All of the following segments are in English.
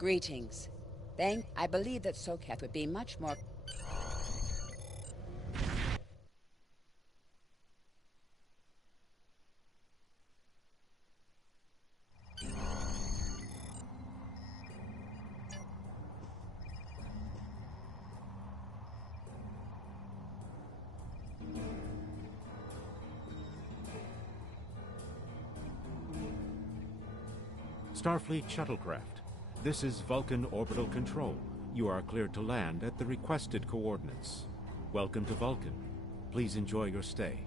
Greetings. I believe that Soketh would be much more... Starfleet shuttlecraft. This is Vulcan Orbital Control. You are cleared to land at the requested coordinates. Welcome to Vulcan. Please enjoy your stay.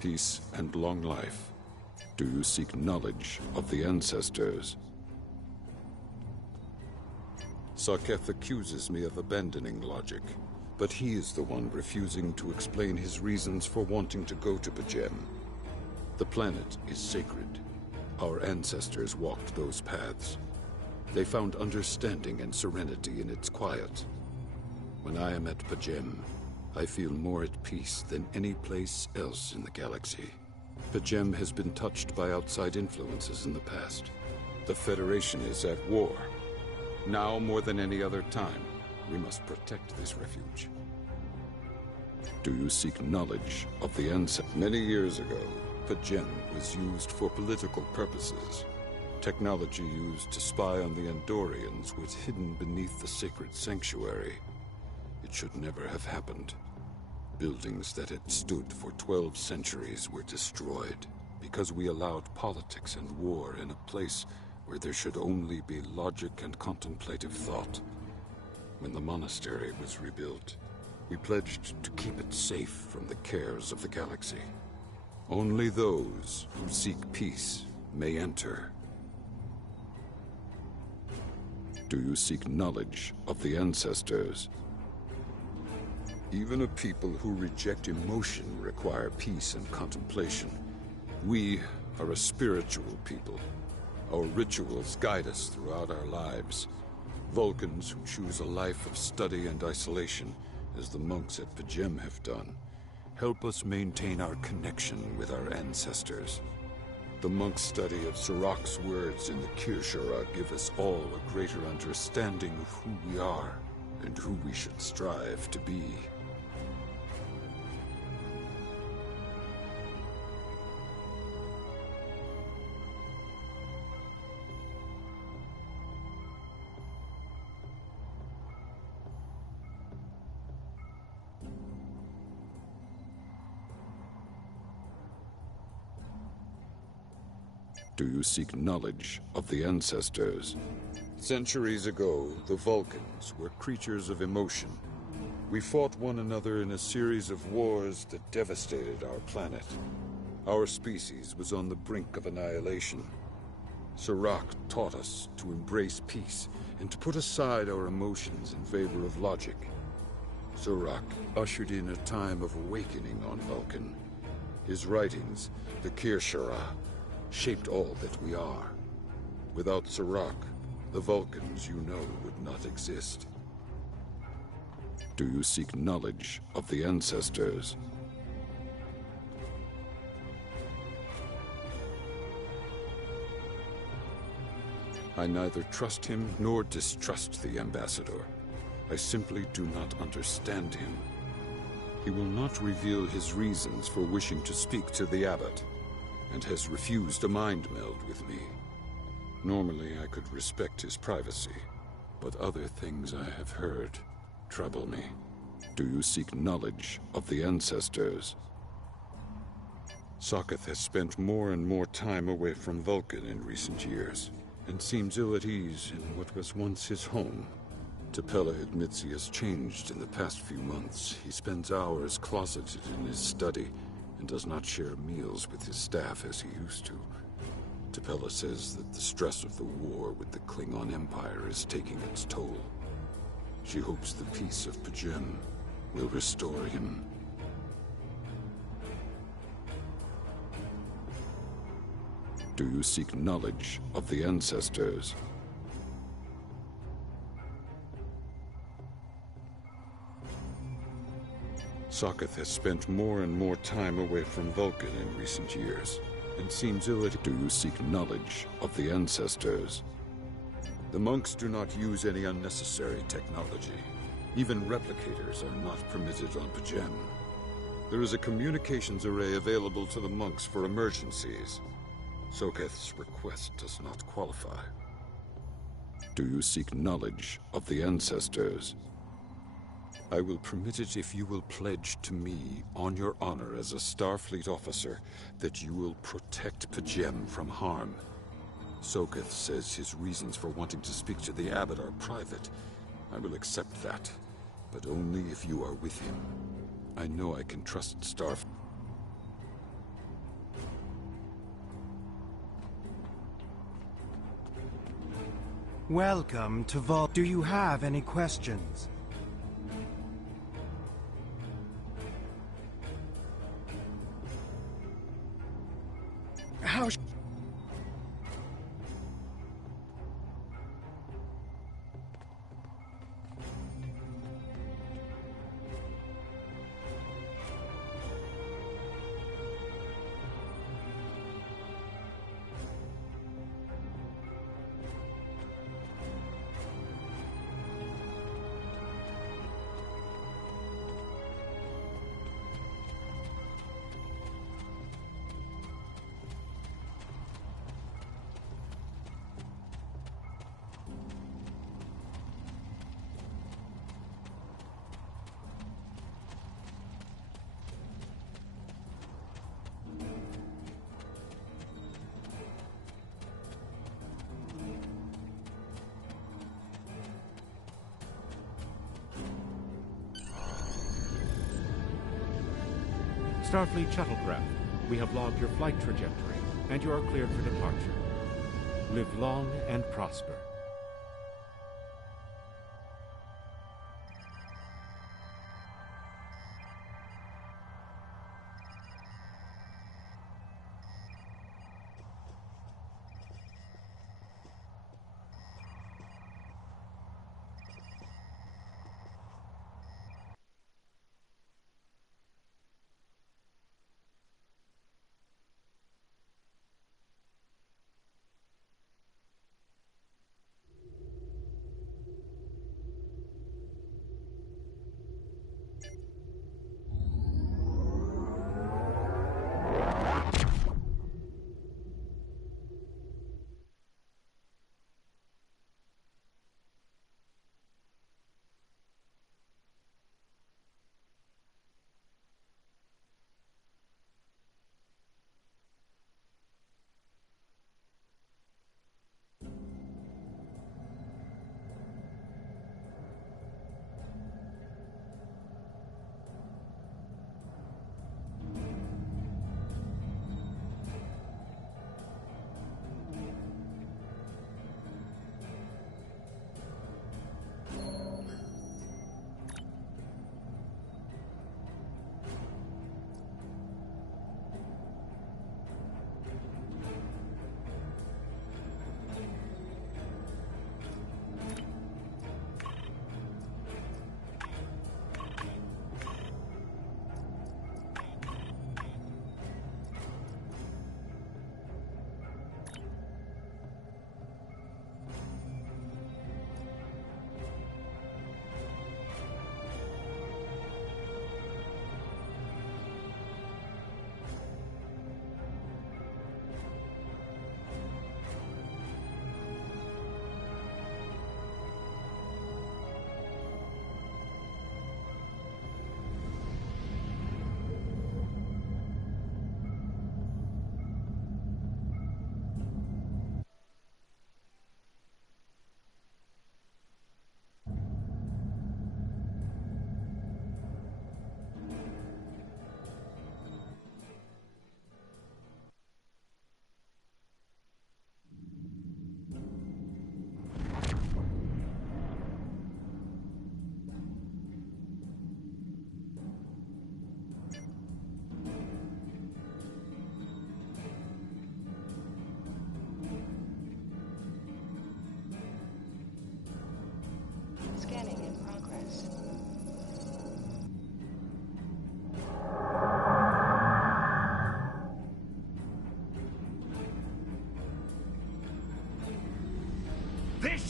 Peace and long life. Do you seek knowledge of the ancestors? Soketh accuses me of abandoning logic, but he is the one refusing to explain his reasons for wanting to go to Pajem. The planet is sacred. Our ancestors walked those paths. They found understanding and serenity in its quiet. When I am at Pajem, I feel more at peace than any place else in the galaxy. Pajem has been touched by outside influences in the past. The Federation is at war. Now more than any other time, we must protect this refuge. Do you seek knowledge of the ancestors? Many years ago, Pajem was used for political purposes. Technology used to spy on the Andorians was hidden beneath the sacred sanctuary. It should never have happened. Buildings that had stood for 12 centuries were destroyed because we allowed politics and war in a place where there should only be logic and contemplative thought. When the monastery was rebuilt, we pledged to keep it safe from the cares of the galaxy. Only those who seek peace may enter. Do you seek knowledge of the ancestors? Even a people who reject emotion require peace and contemplation. We are a spiritual people. Our rituals guide us throughout our lives. Vulcans who choose a life of study and isolation, as the monks at Pajem have done, help us maintain our connection with our ancestors. The monks' study of Surak's words in the Kirshara give us all a greater understanding of who we are and who we should strive to be. Do you seek knowledge of the ancestors? Centuries ago, the Vulcans were creatures of emotion. We fought one another in a series of wars that devastated our planet. Our species was on the brink of annihilation. Surak taught us to embrace peace and to put aside our emotions in favor of logic. Surak ushered in a time of awakening on Vulcan. His writings, the Kirshara, shaped all that we are. Without Surak, the Vulcans you know would not exist. Do you seek knowledge of the ancestors? I neither trust him nor distrust the ambassador. I simply do not understand him. He will not reveal his reasons for wishing to speak to the abbot, and has refused a mind meld with me. Normally, I could respect his privacy, but other things I have heard trouble me. Do you seek knowledge of the ancestors? Socketh has spent more and more time away from Vulcan in recent years, and seems ill at ease in what was once his home. Tapella admits he has changed in the past few months. He spends hours closeted in his study, and does not share meals with his staff as he used to. Tapella says that the stress of the war with the Klingon Empire is taking its toll. She hopes the peace of Pajem will restore him. Do you seek knowledge of the ancestors? Socketh has spent more and more time away from Vulcan in recent years, and seems ill at... Do you seek knowledge of the ancestors? The monks do not use any unnecessary technology. Even replicators are not permitted on Pajem. There is a communications array available to the monks for emergencies. Socketh's request does not qualify. Do you seek knowledge of the ancestors? I will permit it if you will pledge to me, on your honor as a Starfleet officer, that you will protect Pajem from harm. Socketh says his reasons for wanting to speak to the Abbot are private. I will accept that, but only if you are with him. I know I can trust Starfleet. Welcome to Vault. Do you have any questions? How Starfleet shuttlecraft, we have logged your flight trajectory, and you are cleared for departure. Live long and prosper.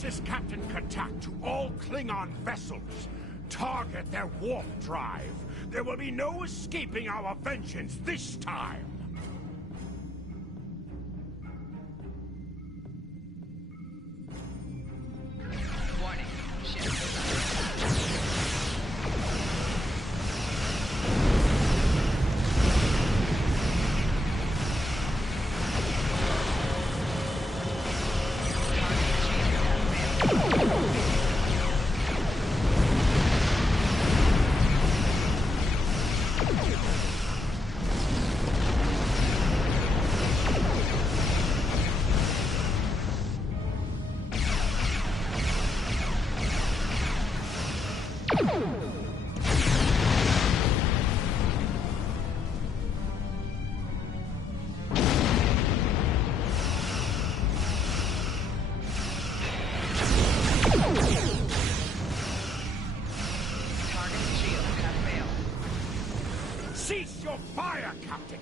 This is Captain Katak to all Klingon vessels. Target their warp drive. There will be no escaping our vengeance this time. Warning. Ship. Cease your fire, Captain!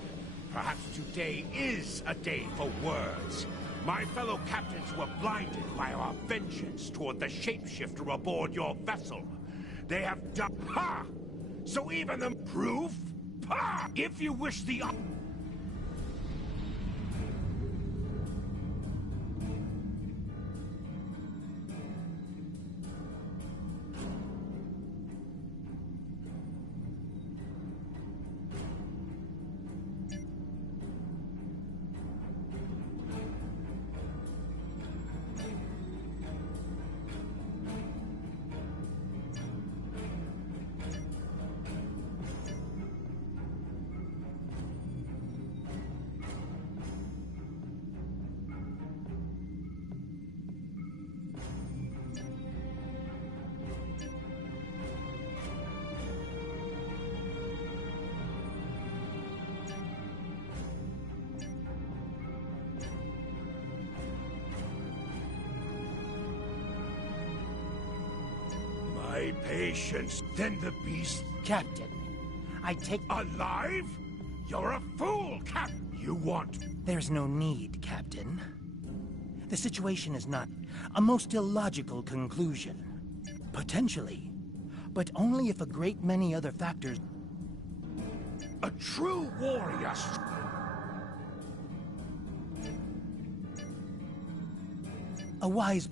Perhaps today is a day for words. My fellow captains were blinded by our vengeance toward the shapeshifter aboard your vessel. They have done... Ha! So even the proof? Ha! If you wish the... My patience, then the beast... Captain, I take... Alive? You're a fool, Cap! You want... There's no need, Captain. The situation is not a most illogical conclusion. Potentially, but only if a great many other factors... A true warrior... A wise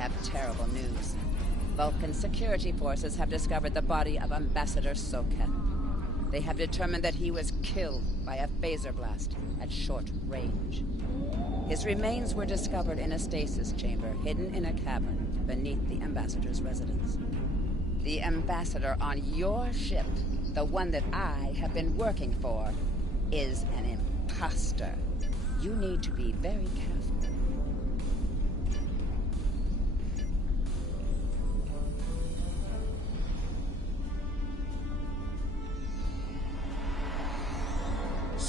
have terrible news. Vulcan security forces have discovered the body of Ambassador Soketh. They have determined that he was killed by a phaser blast at short range. His remains were discovered in a stasis chamber hidden in a cavern beneath the Ambassador's residence. The Ambassador on your ship, the one that I have been working for, is an imposter. You need to be very careful.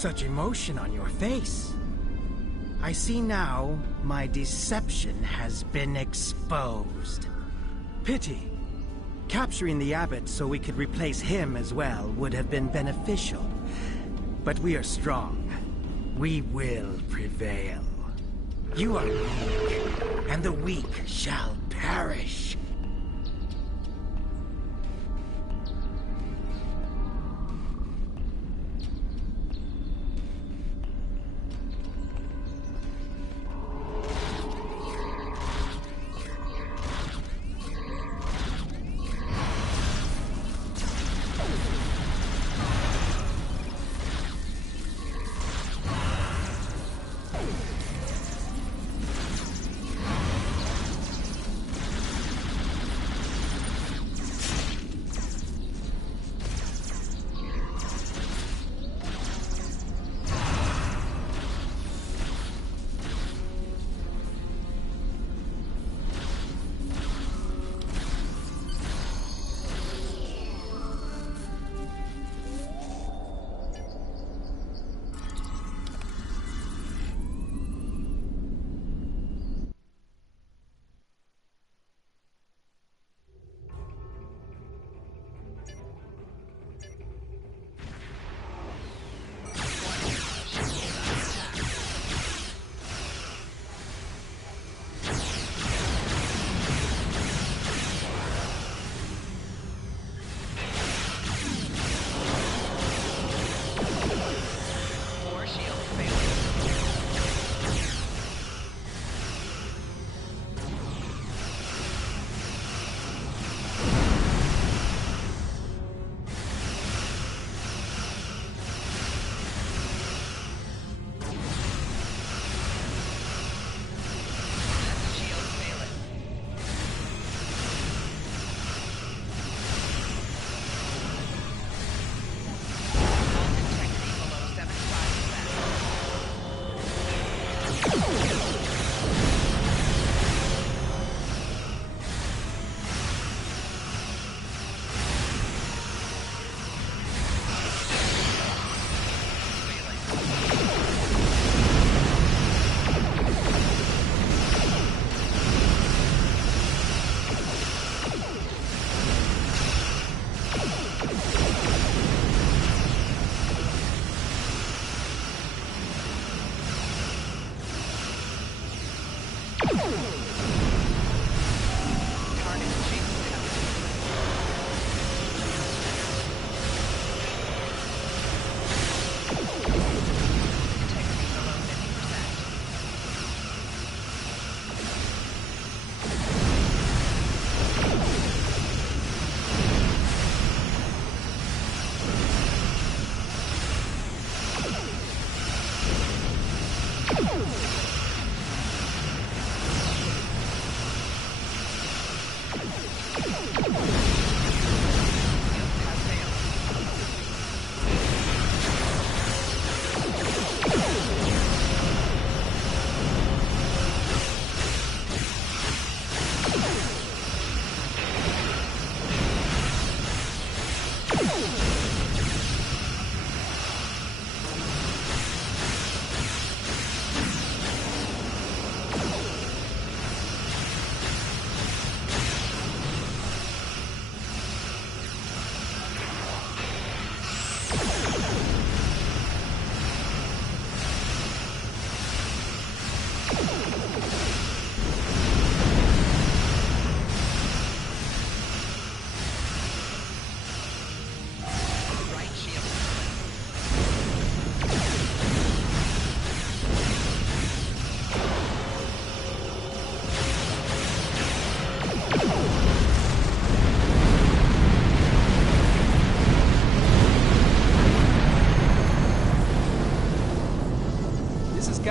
Such emotion on your face. I see now my deception has been exposed. Pity. Capturing the abbot so we could replace him as well would have been beneficial. But we are strong. We will prevail. You are weak, and the weak shall perish.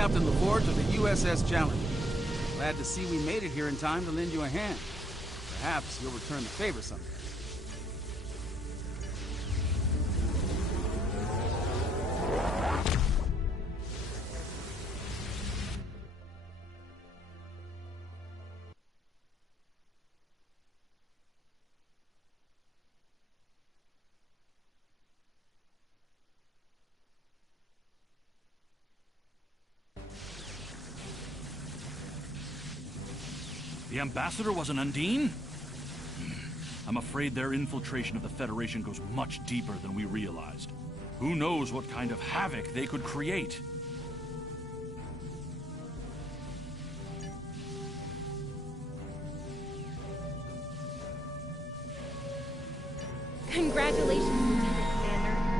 Captain LaForge of the USS Challenger. Glad to see we made it here in time to lend you a hand. Perhaps you'll return the favor someday. The Ambassador was an Undine? I'm afraid their infiltration of the Federation goes much deeper than we realized. Who knows what kind of havoc they could create? Congratulations, Lieutenant Commander.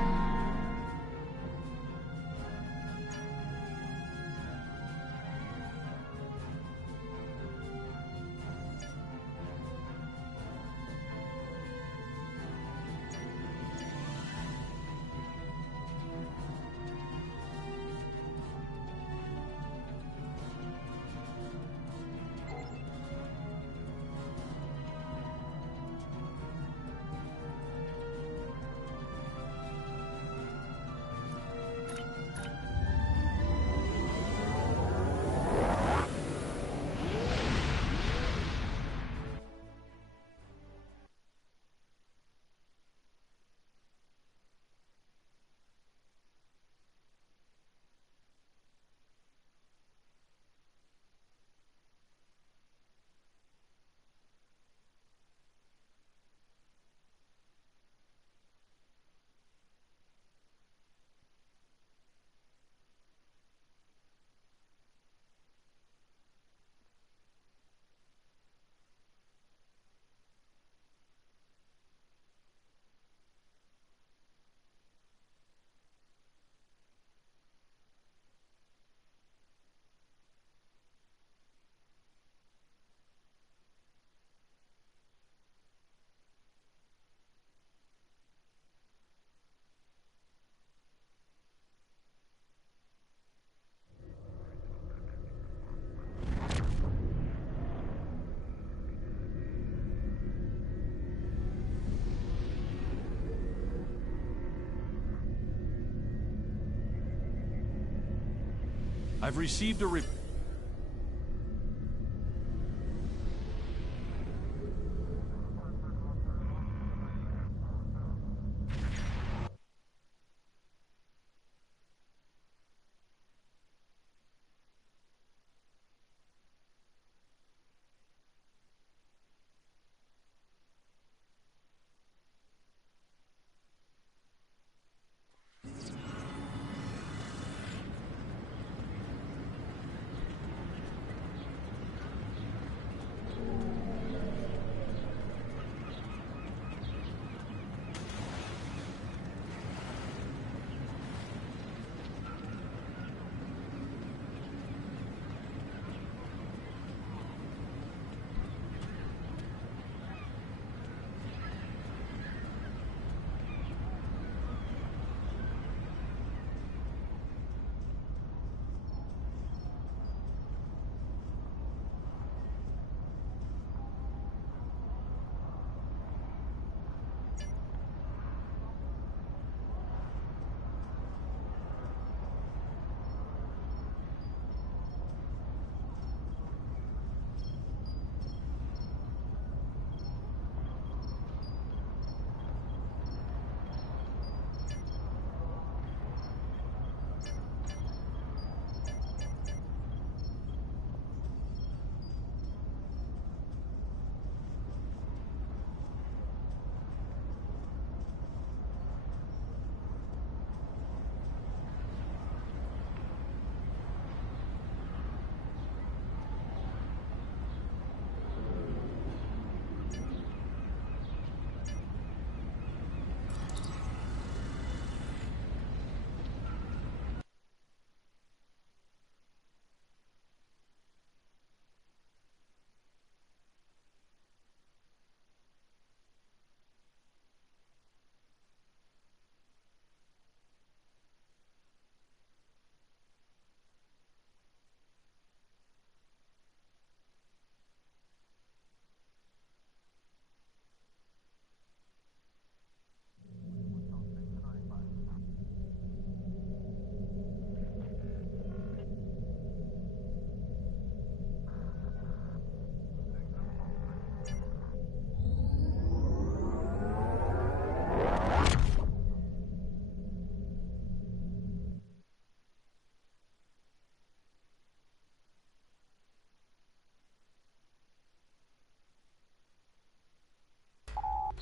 I've received a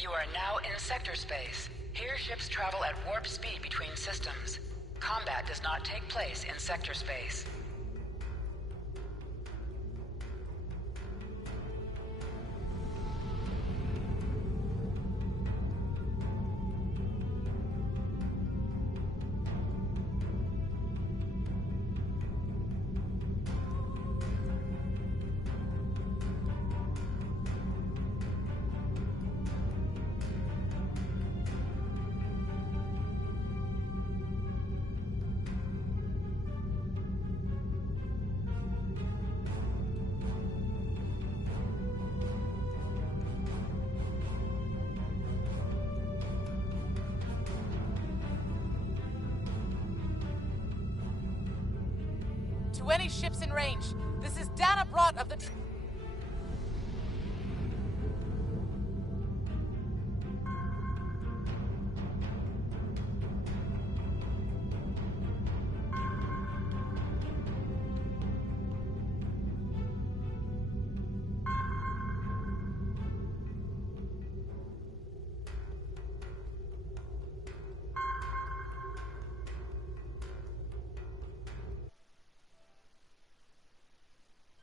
You are now in sector space. Here ships travel at warp speed between systems. Combat does not take place in sector space. To any ships in range, this is Dana Brott of the